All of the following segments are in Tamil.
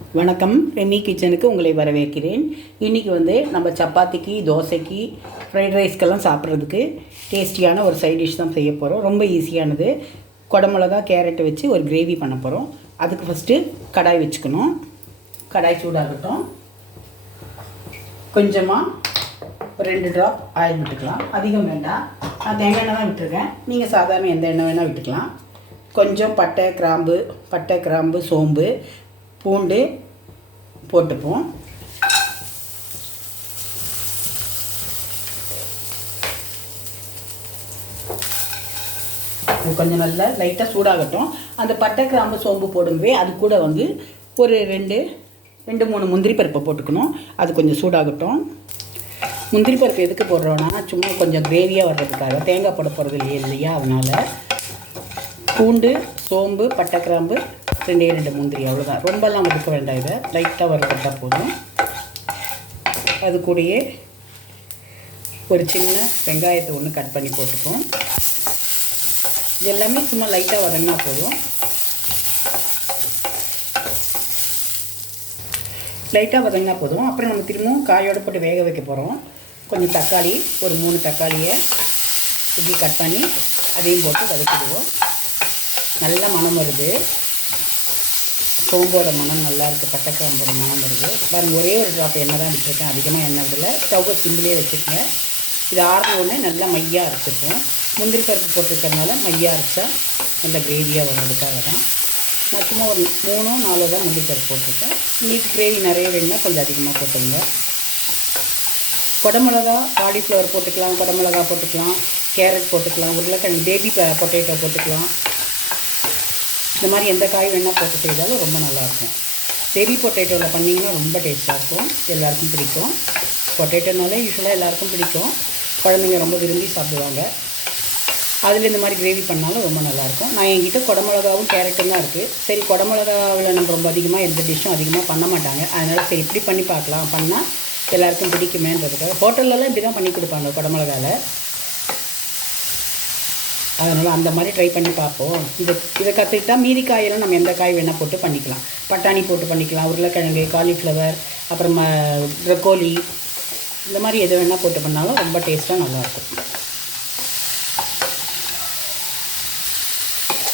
வணக்கம், ரெமி கிச்சனுக்கு உங்களை வரவேற்கிறேன். இன்றைக்கி நம்ம சப்பாத்திக்கு, தோசைக்கு, ஃப்ரைட் ரைஸ்க்கெல்லாம் சாப்பிட்றதுக்கு டேஸ்டியான ஒரு சைட் டிஷ் தான் செய்ய போகிறோம். ரொம்ப ஈஸியானது. குடமிளகா, கேரட்டை வச்சு ஒரு கிரேவி பண்ண போகிறோம். அதுக்கு ஃபஸ்ட்டு கடாய் வச்சுக்கணும். கடாய் சூடாகட்டும். கொஞ்சமாக ஒரு 2 ட்ராப் ஆயில் விட்டுக்கலாம். அதிகம் வேண்டாம். நான் தேங்காய் எண்ணெய் தான் விட்டுருக்கேன். நீங்கள் சாதாரண எந்த எண்ணெய் வேணால் விட்டுக்கலாம். கொஞ்சம் பட்டை, கிராம்பு, சோம்பு, பூண்டு போட்டுப்போம். கொஞ்சம் நல்லா லைட்டாக சூடாகட்டும். அந்த பட்டை, கிராம்பு, சோம்பு போடும்போது அது கூட ஒரு 2-3 முந்திரி பருப்பை போட்டுக்கணும். அது கொஞ்சம் சூடாகட்டும். முந்திரி பருப்பு எதுக்கு போடுறோன்னா, சும்மா கொஞ்சம் கிரேவியாக வர்றதுக்காக. தேங்காய் போட போகிறது இல்லையா, அதனால். பூண்டு, சோம்பு, பட்டை, கிராம்பு, 2 முந்திரி, அவ்வளோதான். ரொம்பலாம் வறுக்க வேண்டாம். இதை லைட்டாக வறுக்கட்டால் போதும். அது கூடயே ஒரு சின்ன வெங்காயத்தை ஒன்று கட் பண்ணி போட்டுப்போம். இது எல்லாமே சும்மா லைட்டாக வதங்கினா போதும். அப்புறம் நம்ம திரும்பவும் காயோடு போட்டு வேக வைக்க போகிறோம். கொஞ்சம் தக்காளி, ஒரு 3 தக்காளியை இப்படி கட் பண்ணி அதையும் போட்டு வதக்கிடுவோம். நல்ல மணம் வருது. சோம்போட மணம் நல்லா இருக்குது. பட்டை கிராம்போட மணம் வருது. பாருங்கள், ஒரே ஒரு ட்ராப் எண்ணெய் தான் விட்டுருக்கேன். அதிகமாக எண்ணெய் விடலை. ஸ்டவ்வை சிம்பிளே வச்சுக்கோங்க. இது ஆறின உடனே நல்லா மையாக அரைச்சிப்போம். முந்திரி பருப்பு போட்டிருக்கறனால மையாக அரைச்சா நல்ல கிரேவியாக வர்றதுக்காக தான். நான் சும்மா ஒரு 3-4 தான் முந்திரி பருப்பு போட்டிருக்கேன். உங்களுக்கு கிரேவி நிறைய வேணும்னா கொஞ்சம் அதிகமாக போட்டுங்க. குடமிளகா, காலிஃப்ளவர் போட்டுக்கலாம், குடமிளகா போட்டுக்கலாம், கேரட் போட்டுக்கலாம், உருளைக்கிழங்கு, பேபி பொட்டேட்டோ போட்டுக்கலாம். இந்த மாதிரி எந்த காய் வேணால் போட்டு செய்தாலும் ரொம்ப நல்லாயிருக்கும். பேபி பொட்டேட்டோவில் பண்ணிங்கன்னா ரொம்ப டேஸ்ட்டாக இருக்கும். எல்லாேருக்கும் பிடிக்கும். பொட்டேட்டோனாலே யூஸ்வலாக எல்லாேருக்கும் பிடிக்கும். குழந்தைங்க ரொம்ப விரும்பி சாப்பிடுவாங்க. அதில் இந்த மாதிரி கிரேவி பண்ணாலும் ரொம்ப நல்லாயிருக்கும். நான் என்கிட்ட குடமிளகாவும் கேரட்டும் தான் இருக்குது. சரி, குடமிளகாவில் நம்ம ரொம்ப அதிகமாக எந்த டிஷ்ஷும் அதிகமாக பண்ண மாட்டாங்க. அதனால் சரி, இப்படி பண்ணி பார்க்கலாம், பண்ணால் எல்லாேருக்கும் பிடிக்குமேன்றதுக்காக. ஹோட்டல்லலாம் இப்படி தான் பண்ணி கொடுப்பாங்க குடமிளகாவில். அதனால் அந்த மாதிரி ட்ரை பண்ணி பார்ப்போம். இதை கற்றுக்கிட்டா மீதி காயெல்லாம் நம்ம எந்த காய் வேணால் போட்டு பண்ணிக்கலாம். பட்டாணி போட்டு பண்ணிக்கலாம், உருளைக்கிழங்கு, காலிஃப்ளவர், அப்புறமா ப்ரொக்கோலி, இந்த மாதிரி எது வேணால் போட்டு பண்ணாலும் ரொம்ப டேஸ்ட்டாக நல்லாயிருக்கும்.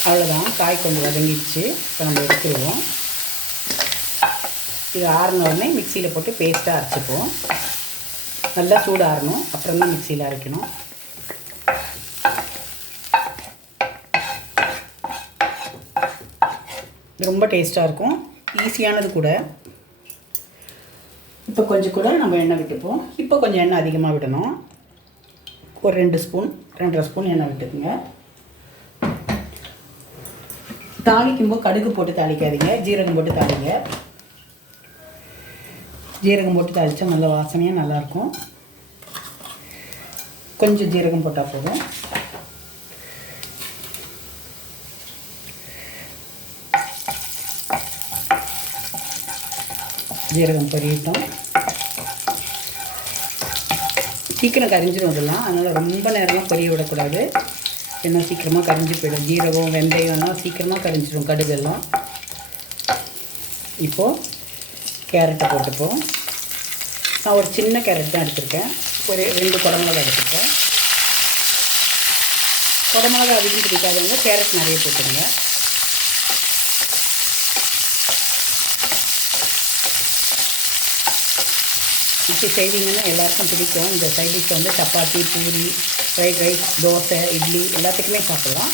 அவ்வளோதான், காய் கொஞ்சம் வதங்கிடுச்சு. இப்போ நம்ம எடுத்துடுவோம். இது ஆறின உடனே மிக்சியில் போட்டு பேஸ்ட்டாக அரைச்சிப்போம். நல்லா சூடு ஆறணும், அப்புறம் தான் மிக்சியில் அரைக்கணும். ரொம்ப டேஸ்ட்டாக இருக்கும். ஈஸியானது கூட. இப்போ கொஞ்சம் கூட நம்ம எண்ணெய் விட்டுப்போம். இப்போ கொஞ்சம் எண்ணெய் அதிகமாக விடணும். ஒரு 2 ஸ்பூன், 2.5 ஸ்பூன் எண்ணெய் விட்டுக்குங்க. தாளிக்கும்போது கடுகு போட்டு தாளிக்காதீங்க, ஜீரகம் போட்டு தாளிங்க. ஜீரகம் போட்டு தாளித்தா நல்ல வாசனையாக நல்லாயிருக்கும். கொஞ்சம் ஜீரகம் போட்டால் போதும். ஜீரகம் பொரியட்டும். சீக்கிரம் கரிஞ்சிடும் இதெல்லாம். அதனால் ரொம்ப நேரமாக பொரிய விடக்கூடாது. ஏன்னா சீக்கிரமாக கரிஞ்சு போயிடும். ஜீரகம், வெந்தயம்லாம் சீக்கிரமாக கரிஞ்சிடும், கடுகெல்லாம். இப்போது கேரட்டை போட்டுப்போம். நான் ஒரு சின்ன கேரட் தான் எடுத்திருக்கேன். ஒரு 2 குடமிளகா எடுத்துருக்கேன். குடமிளகா அதிகம் பிடிக்காதவங்க கேரட் நிறைய போட்டுருங்க. இப்படி செய்வீங்கன்னா எல்லாருக்கும் பிடிக்கும். இந்த side dish chapati, puri, fried rice, dosa, idli எல்லாத்துக்குமே சாப்பிட்லாம்.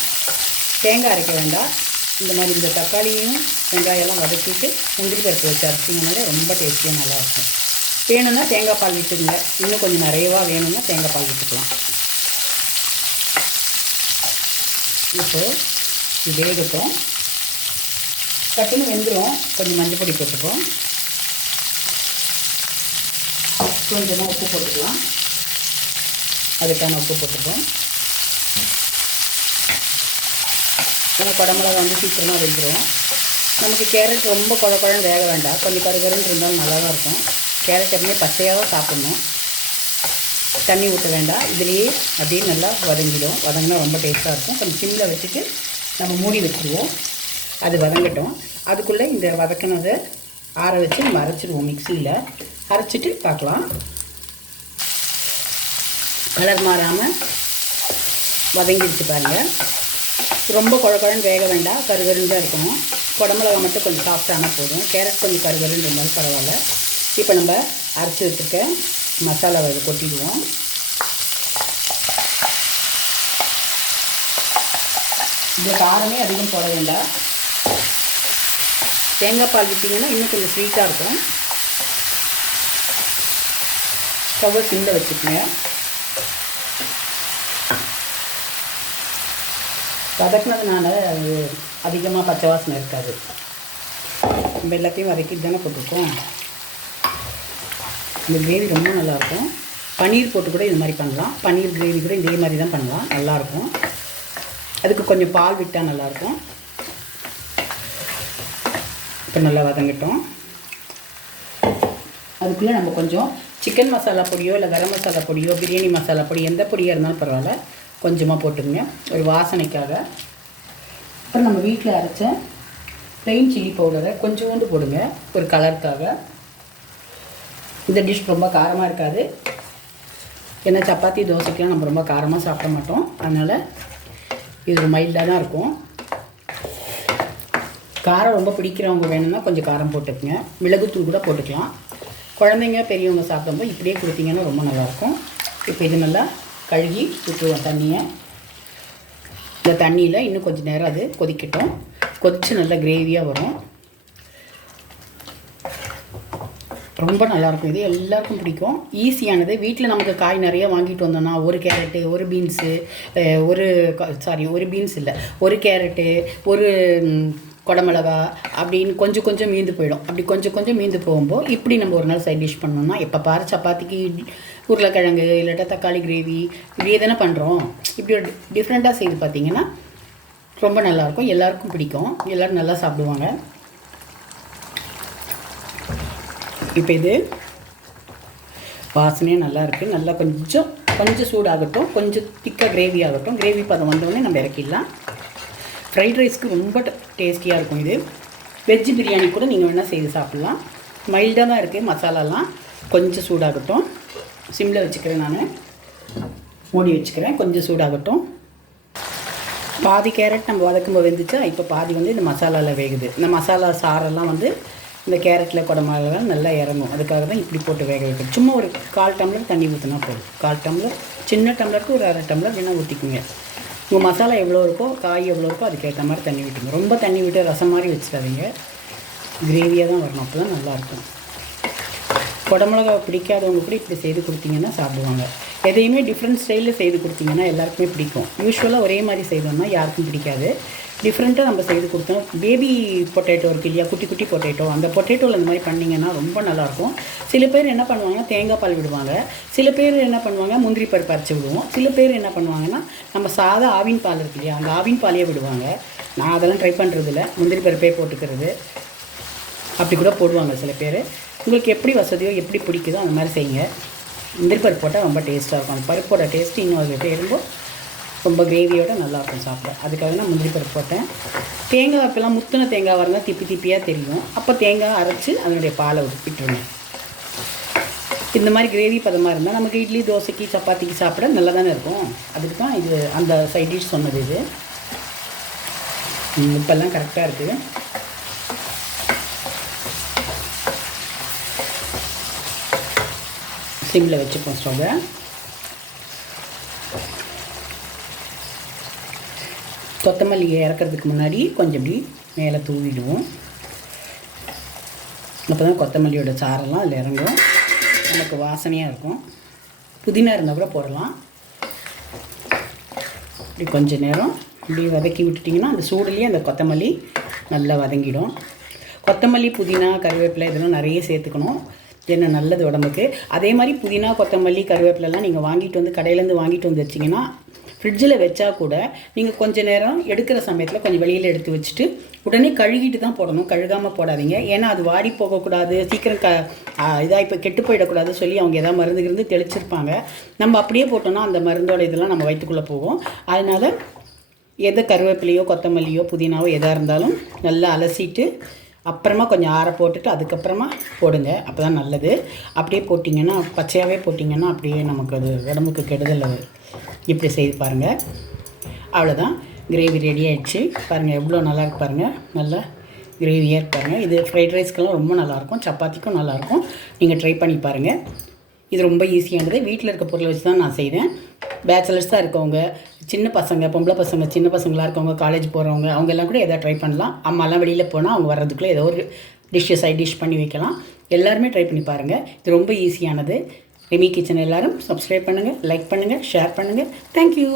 தேங்காய் அரைக்க வேண்டாம். இந்த மாதிரி இந்த தக்காளியும் வெங்காயம்லாம் வதக்கிட்டு முந்திரி பருப்பு வச்சு அரைச்சிங்கனாலே ரொம்ப டேஸ்டியாக நல்லாயிருக்கும். வேணும்னா தேங்காய் பால் விட்டுங்க. இன்னும் கொஞ்சம் நிறையவாக வேணும்னா தேங்காய் பால் விட்டுக்கலாம். இப்போது இது வேகட்டும். டக்குன்னு வெந்துடும். கொஞ்சம் மஞ்சள் பொடி போட்டுப்போம். கொஞ்சமாக உப்பு போட்டுக்கலாம். அதுக்கான உப்பு போட்டுப்போம். ஏன்னா குடமிளகா சீக்கிரமாக வெந்துடும். நமக்கு கேரட் ரொம்ப குழன்னு வேக வேண்டாம். கொஞ்சம் கருகருன்னு இருந்தாலும் நல்லா தான் இருக்கும். கேரட் எப்பவுமே பச்சையாக தான் சாப்பிட்ணும். தண்ணி ஊற்ற வேண்டாம். இதுலேயே அப்படியே நல்லா வதங்கிடும். வதங்கினா ரொம்ப டேஸ்ட்டாக இருக்கும். கொஞ்சம் சிம்மில் வச்சுட்டு நம்ம மூடி வச்சுருவோம். அது வதங்கட்டும். அதுக்குள்ளே இந்த வதக்கினதை ஆற வச்சு நம்ம அரைச்சிடுவோம். மிக்சியில் அரைச்சிட்டு பார்க்கலாம். கலர் மாறாமல் வதங்கிடுச்சு பாருங்கள். ரொம்ப குழக்குழன்னு வேக வேண்டாம், கருகருந்தான் இருக்கணும். குடமிளகா மட்டும் கொஞ்சம் சாஃப்டானால் போதும். கேரட் கொஞ்சம் கருகருன்னு இருந்தாலும் பரவாயில்ல. இப்போ நம்ம அரைச்சி வச்சுருக்க மசாலாவை இதை கொட்டிடுவோம். இதில் காரமே அதிகம் போட வேண்டாம். தேங்காய் பால் விட்டிங்கன்னா இன்னும் கொஞ்சம் ஸ்வீட்டாக இருக்கும். ஸ்டவ்வை சிம்மில் வச்சுக்கோங்க. வதக்கினதுனால அது அதிகமாக பச்சை வாசனை இருக்காது. நம்ம எல்லாத்தையும் வதக்கிட்டு தானே போட்டிருக்கோம். இந்த கிரேவி ரொம்ப நல்லாயிருக்கும். பன்னீர் போட்டு கூட இது மாதிரி பண்ணலாம். பன்னீர் கிரேவி கூட இதே மாதிரி தான் பண்ணலாம், நல்லாயிருக்கும். அதுக்கு கொஞ்சம் பால் விட்டால் நல்லாயிருக்கும். இப்போ நல்லா வதங்கிட்டோம். அதுக்குள்ளே நம்ம கொஞ்சம் சிக்கன் மசாலா பொடியோ இல்லை கரம் மசாலா பொடியோ பிரியாணி மசாலா பொடி எந்த பொடியாக இருந்தாலும் பரவாயில்ல, கொஞ்சமாக போட்டுங்க ஒரு வாசனைக்காக. அப்புறம் நம்ம வீட்டில் அரைச்ச ப்ளெயின் சில்லி பவுடரை கொஞ்சோண்டு போடுங்க ஒரு கலருக்காக. இந்த டிஷ் ரொம்ப காரமாக இருக்காது. ஏன்னா சப்பாத்தி தோசைக்கெலாம் நம்ம ரொம்ப காரமாக சாப்பிட மாட்டோம். அதனால் இது மைல்டாக தான் இருக்கும். காரம் ரொம்ப பிடிக்கிறவங்க வேணும்னா கொஞ்சம் காரம் போட்டுக்குங்க. மிளகுத்தூள் கூட போட்டுக்கலாம். குழந்தைங்க பெரியவங்க சாப்பிடும்போது இப்படியே கொடுத்தீங்கன்னா ரொம்ப நல்லாயிருக்கும். இப்போ இது நல்லா கழுகி ஊற்றுவோம் தண்ணியை. இந்த தண்ணியில் இன்னும் கொஞ்சம் நேரம் அது கொதிக்கட்டும். கொதித்து நல்லா கிரேவியாக வரும். ரொம்ப நல்லாயிருக்கும். இது எல்லாருக்கும் பிடிக்கும். ஈஸியானது. வீட்டில் நமக்கு காய் நிறைய வாங்கிட்டு வந்தோம்னா ஒரு கேரட்டு, ஒரு பீன்ஸு, ஒரு பீன்ஸ் இல்லை, ஒரு கேரட்டு, ஒரு குடமிளகா அப்படின்னு கொஞ்சம் கொஞ்சம் மீந்து போயிடும். அப்படி கொஞ்சம் கொஞ்சம் மீந்து போகும்போது இப்படி நம்ம ஒரு நாள் சைட் டிஷ் பண்ணோம்னா, எப்போ பாரு சப்பாத்திக்கு உருளைக்கிழங்கு இல்லாட்டா தக்காளி கிரேவி இப்படியே தானே பண்ணுறோம். இப்படி ஒரு டிஃப்ரெண்ட்டாக செய்து பார்த்திங்கன்னா ரொம்ப நல்லாயிருக்கும். எல்லாருக்கும் பிடிக்கும். எல்லோரும் நல்லா சாப்பிடுவாங்க. இப்போ இது வாசனையாக நல்லா இருக்குது. நல்லா கொஞ்சம் சூடாகட்டும். கொஞ்சம் திக்காக கிரேவி ஆகட்டும். கிரேவி பதம் வந்தோடனே நம்ம இறக்கிடலாம். ஃப்ரைட் ரைஸ்க்கு ரொம்ப டேஸ்டியாக இருக்கும் இது. வெஜ்ஜு பிரியாணி கூட நீங்கள் வேணால் செய்து சாப்பிட்லாம். மைல்டாக தான் இருக்குது. மசாலாலாம் கொஞ்சம் சூடாகட்டும். சிம்மில் வச்சுக்கிறேன், நான் மூடி வச்சுக்கிறேன். கொஞ்சம் சூடாகட்டும். பாதி கேரட் நம்ம வதக்கும்போது வெந்துச்சா, இப்போ பாதி இந்த மசாலாவில் வேகுது. இந்த மசாலா சாரெல்லாம் இந்த கேரட்டில் குடமிளகாலாம் நல்லா இறங்கும். அதுக்காக தான் இப்படி போட்டு வேக வைக்கணும். சும்மா ஒரு 1/4 டம்ளர் தண்ணி ஊற்றினா போதும். 1/4 டம்ளர், சின்ன டம்ளருக்கு ஒரு 1/2 டம்ளர் வேணால் ஊற்றிக்குங்க. உங்கள் மசாலா எவ்வளோ இருக்கோ, காய் எவ்வளோ இருக்கோ அதுக்கேற்ற மாதிரி தண்ணி விட்டுங்க. ரொம்ப தண்ணி விட்டு ரசம் மாதிரி வச்சுக்காதீங்க. கிரேவியாக தான் வரணும். அப்போ தான் நல்லாயிருக்கும். குடமிளகா பிடிக்காதவங்க கூட இப்படி செய்து கொடுத்தீங்கன்னா சாப்பிடுவாங்க. எதையுமே டிஃப்ரெண்ட் ஸ்டைலில் செய்து கொடுத்தீங்கன்னா எல்லாருக்குமே பிடிக்கும். யூஸ்வலாக ஒரே மாதிரி செய்தோம்னா யாருக்கும் பிடிக்காது. டிஃப்ரெண்ட்டாக நம்ம செய்து கொடுத்தோம். பேபி பொட்டேட்டோ இருக்கு இல்லையா, குட்டி குட்டி பொட்டேட்டோ, அந்த பொட்டேட்டோவில் இந்த மாதிரி பண்ணிங்கன்னா ரொம்ப நல்லாயிருக்கும். சில பேர் என்ன பண்ணுவாங்கன்னா தேங்காய் பால் விடுவாங்க. சில பேர் என்ன பண்ணுவாங்க முந்திரி பருப்பு அரைச்சி விடுவோம். சில பேர் என்ன பண்ணுவாங்கன்னா நம்ம சாதா ஆவின் பால் இருக்கு இல்லையா, அந்த ஆவின் பாலையே விடுவாங்க. நான் அதெல்லாம் ட்ரை பண்ணுறதில்ல. முந்திரி பருப்பே போட்டுக்கிறது அப்படி கூட போடுவாங்க சில பேர். உங்களுக்கு எப்படி வசதியோ எப்படி பிடிக்குதோ அந்த மாதிரி செய்யுங்க. முந்திரி பருப்பு போட்டால் ரொம்ப டேஸ்ட்டாக இருக்கும். அந்த பருப்போட டேஸ்ட்டு இன்னும் அது தேரும்போது ரொம்ப கிரேவியோடு நல்லாயிருக்கும் சாப்பிட. அதுக்காக நான் முந்திரி பருப்பு போட்டேன். தேங்காய் இப்போலாம் முத்தின தேங்காய் வரலாம் திப்பி திப்பியாக தெரியும். அப்போ தேங்காய் அரைச்சி அதனுடைய பாலை விட்டுருங்க. இந்த மாதிரி கிரேவி பதமாக இருந்தால் நமக்கு இட்லி தோசைக்கு சப்பாத்திக்கு சாப்பிட நல்லா தானே இருக்கும். அதுக்கு தான் இது அந்த சைட் டிஷ் சொன்னது. இது இப்போல்லாம் கரெக்டாக இருக்குது. சிம்மில் வச்சுப்போம் ஸ்டவ்வை. கொத்தமல்லியை இறக்கிறதுக்கு முன்னாடி கொஞ்சம் இப்படி மேலே தூவிடுவோம். அப்போ தான் கொத்தமல்லியோட சாரெல்லாம் அதில் இறங்கும். நமக்கு வாசனையாக இருக்கும். புதினா இருந்தால் கூட போடலாம். இப்படி கொஞ்சம் நேரம் இப்படி வதக்கி விட்டுட்டிங்கன்னா அந்த சூடுலேயே அந்த கொத்தமல்லி நல்லா வதங்கிடும். கொத்தமல்லி புதினா கருவேப்பிலை இதெல்லாம் நிறைய சேர்த்துக்கணும். என்ன நல்லது உடம்புக்கு. அதே மாதிரி புதினா கொத்தமல்லி கருவேப்பிலெல்லாம் நீங்கள் கடையிலேருந்து வாங்கிட்டு வந்து வச்சிங்கன்னா ஃப்ரிட்ஜில் வச்சா கூட நீங்கள் கொஞ்சம் நேரம் எடுக்கிற சமயத்தில் கொஞ்சம் வெளியில் எடுத்து வச்சுட்டு உடனே கழுகிட்டு தான் போடணும். கழுகாமல் போடாதீங்க. ஏன்னா அது வாடி போகக்கூடாது, சீக்கிரம் இதாக இப்போ கெட்டு போயிடக்கூடாது சொல்லி அவங்க எதாவது மருந்து தெளிச்சிருப்பாங்க. நம்ம அப்படியே போட்டோம்னா அந்த மருந்தோட இதெல்லாம் நம்ம வயிற்றுக்குள்ளே போகும். அதனால் எதை கருவேப்பிலையோ கொத்தமல்லியோ புதினாவோ எதாக இருந்தாலும் நல்லா அலசிட்டு அப்புறமா கொஞ்சம் ஆற போட்டுட்டு அதுக்கப்புறமா போடுங்க. அப்போ தான் நல்லது. அப்படியே போட்டிங்கன்னா பச்சையாகவே போட்டிங்கன்னா அப்படியே நமக்கு அது உடம்புக்கு கெடுதல். இப்படி செய்து பாருங்கள். அவ்வளோதான், கிரேவி ரெடி ஆகிடுச்சு. பாருங்கள் எவ்வளோ நல்லாயிருக்கு பாருங்கள். நல்லா கிரேவியாக இருப்பாருங்க. இது ஃப்ரைட் ரைஸ்க்கெல்லாம் ரொம்ப நல்லாயிருக்கும், சப்பாத்திக்கும் நல்லாயிருக்கும். நீங்கள் ட்ரை பண்ணி பாருங்கள். இது ரொம்ப ஈஸியானது. வீட்டில் இருக்க பொருளை வச்சு தான் நான் செய்கிறேன். பேச்சுலர்ஸாக இருக்கவங்க, சின்ன பசங்க, பொம்பளை பசங்க, சின்ன பசங்களாக இருக்கவங்க, காலேஜ் போகிறவங்க, அவங்க எல்லாம் கூட எதாவது ட்ரை பண்ணலாம். அம்மாலாம் வெளியில் போனால் அவங்க வர்றதுக்குள்ளே ஏதோ ஒரு சைட் டிஷ் பண்ணி வைக்கலாம். எல்லாருமே ட்ரை பண்ணி பாருங்கள். இது ரொம்ப ஈஸியானது. ரெமி கிச்சன் எல்லோரும் சப்ஸ்கிரைப் பண்ணுங்கள், லைக் பண்ணுங்கள், ஷேர் பண்ணுங்கள். தேங்க்யூ.